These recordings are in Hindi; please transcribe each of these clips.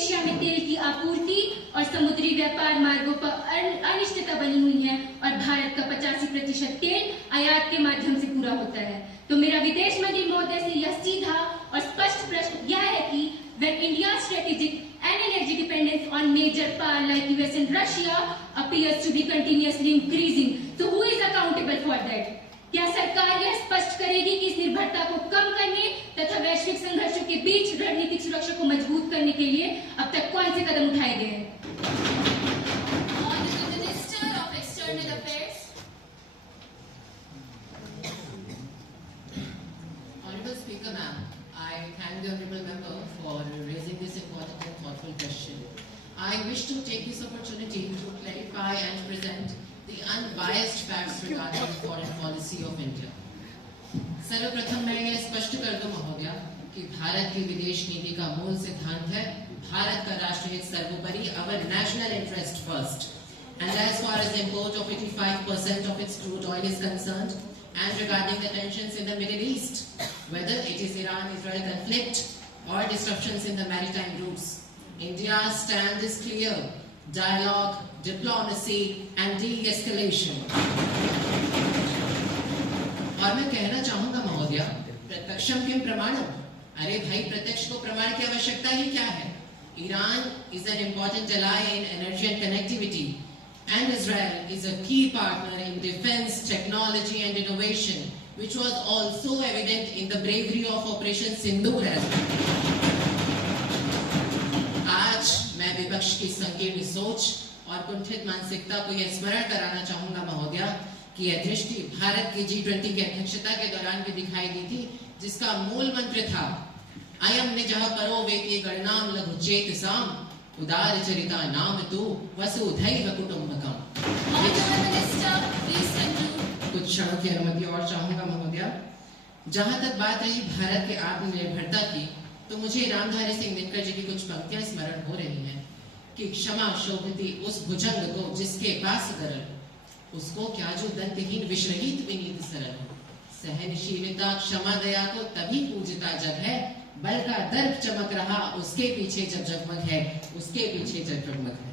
एशिया में तेल की आपूर्ति और समुद्री व्यापार मार्गों पर अनिश्चितता बनी हुई है और भारत का 85% तेल आयात के माध्यम से पूरा होता है। तो मेरा विदेश मंत्री महोदय से यह सीधा और स्पष्ट प्रश्न यह है कि when India's strategic and energy dependence on major power like US and Russia appears to be continuously increasing, so who is accountable for that? क्या सरकार यह स्पष्ट करेगी कि इस निर्भरता को कम करने तथा वैश्विक संघर्षों के बीच रणनीतिक सुरक्षा को मजबूत करने के लिए अब तक कौन से कदम उठाए गए हैं? Honorable Minister of External Affairs. Honorable Speaker, ma'am, I thank the honorable member for raising this important and thoughtful question. I wish to take this opportunity to clarify and present the unbiased facts regarding the foreign policy of India. सर्वप्रथम मैं यह स्पष्ट कर दूं महोदया कि भारत की विदेश नीति का मूल सिद्धांत है भारत का राष्ट्रहित सर्वोपरि, our national interest first. And as far as the import of 85% of its crude oil is concerned, and regarding the tensions in the Middle East, whether it is Iran-Israel conflict or disruptions in the maritime routes, India's stand is clear: dialogue, diplomacy, and de-escalation. और मैं कहना चाहूंगा महोदया, प्रत्यक्षम किम प्रमाणम? अरे भाई, प्रत्यक्ष को प्रमाण की आवश्यकता ही क्या है? Iran is an important ally in energy and connectivity, and Israel is a key partner in defense, technology, and innovation, which was also evident in the bravery of Operation Sindoor as well. आज मैं विपक्ष की संकीर्ण सोच और कुंठित मानसिकता को यह स्मरण कराना चाहूंगा महोदया कि यह दृष्टि भारत की G20 की अध्यक्षता के दौरान भी दिखाई दी थी, जिसका मूल मंत्र था अयम निजः परो वेति गणनाम लघुचेत साम उदार चरिता नाम तु वसुधैव कुटुंबकम। Honorable Minister, please conclude. कुछ क्षणों की अनुमति और चाहूंगा महोदया। जहां तक बात रही भारत के आत्मनिर्भरता की, तो मुझे रामधारी सिंह दिनकर जी की कुछ पंक्तियां स्मरण हो रही हैं कि क्षमा शोभती उस भुजंग को जिसके पास गरल, उसको क्या जो दंतहीन विश्रहित विनीत सरल। सहनशीलता क्षमा दया को तभी पूजता जग है, बल का दर्प चमक रहा उसके पीछे जब जगमग है, उसके पीछे जब जगमग है।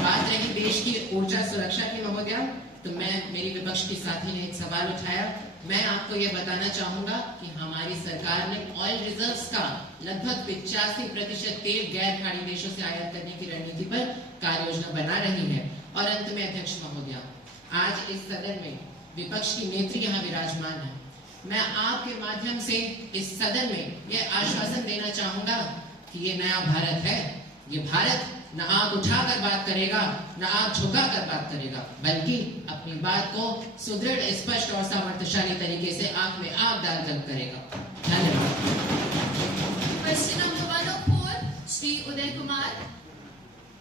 बात रही देश की ऊर्जा सुरक्षा की महोदया, तो मेरी विपक्ष की साथी ने एक सवाल उठाया। मैं आपको यह बताना चाहूंगा कि हमारी सरकार ने ऑयल रिजर्व्स का लगभग 85% तेल गैर खाड़ी देशों से आयात करने की रणनीति पर कार्य योजना बना रही है। और अंत में अध्यक्ष महोदया, आज इस सदन में विपक्ष की नेत्री यहाँ विराजमान है। मैं आपके माध्यम से इस सदन में यह आश्वासन देना चाहूंगा कि ये नया भारत है। ये भारत न आंख उठाकर बात करेगा, न आंख झुकाकर बात करेगा, बल्कि अपनी बात को सुदृढ़, स्पष्ट और सामर्थ्यशाली तरीके से आंख में आंख डालकर करेगा। धन्यवाद। Question number 104, Shri Uday Kumar.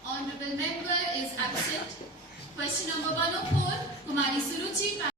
Honorable member is absent. Question number 104, Kumari Suruchi.